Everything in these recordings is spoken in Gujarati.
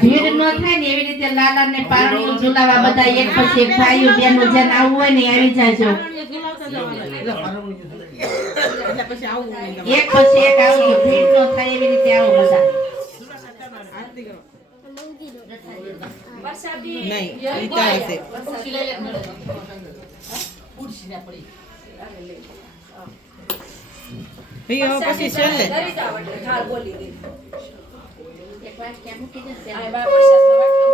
ભીડ ન થાય ને એવી રીતે લાલા ને પારણીઓ ઝુલાવા બધા એક પછી એક ભાઈઓ બહેનો જેને આવવું હોય ને આવી જાજો. એક પછી એક આવો, ભીડ ન થાય એવી રીતે આવો બધા. નહીં ઈતા હશે ભઈ પછી છેલ્લે એક વાત કેમ મૂકી દે છે આ બાપા પ્રસાદ નો વાટલો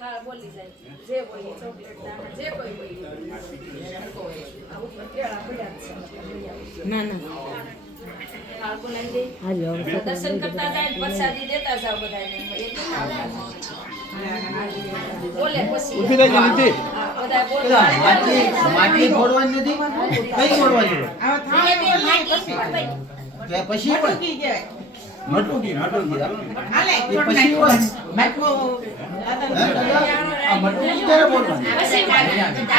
હા બોલી જાય જે કોઈ ચોકલેટ દાણા જે કોઈ હોય આ ઉપર કેળા પડ્યા છે ના ના હા બોલાઈ દે હાલો દર્શન કરતા જાય પ્રસાદી દેતા જાવ બધાને એક બોલે પછી ઉભી રહી નથી બધા બોલવા માટી ફોડવાની નથી કઈ ફોડવાની આ થાળે પછી પછી મટકી કહેવાય મટકી હાલે પછી હોય મટકો આ મટકી ક્યારે બોલવાની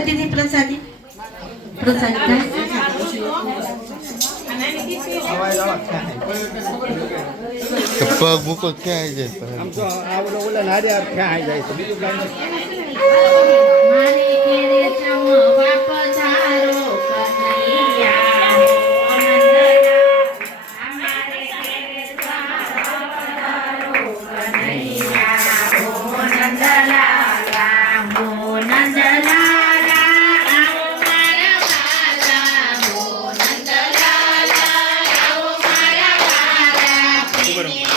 દીદી પ્રસાદી પ્રસાદી પગ મૂકો ક્યાં આવી જાય આમ તો આ ઓલા નારિયેળ ક્યાં આવી જાય છે બીજું કાંઈ મારી ઘેરે ચમ બાપ ધારો કનૈયા અમારે ઘેરે કનૈયા ઓ નંદલાલા ઓ નંદલાલા આવો મારા વાલા ઓ નંદલાલા આવો મારા વાલા પ્રેમી